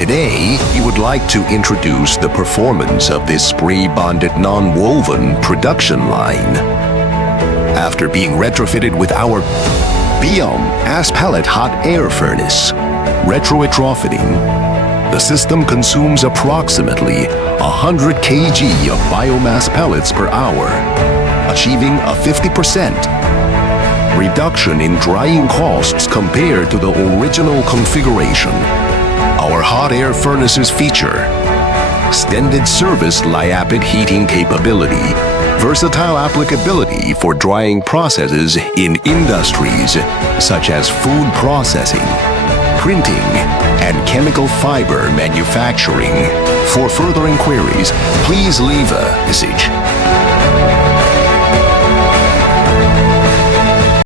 Today, we would like to introduce the performance of this spray-bonded non-woven production line. After being retrofitted with our biomass pellet hot air furnace, retrofitting, the system consumes approximately 100 kg of biomass pellets per hour, achieving a 50% reduction in drying costs compared to the original configuration. Our hot air furnaces feature extended service liapid heating capability, versatile applicability for drying processes in industries such as food processing, printing, and chemical fiber manufacturing. For further inquiries, please leave a message.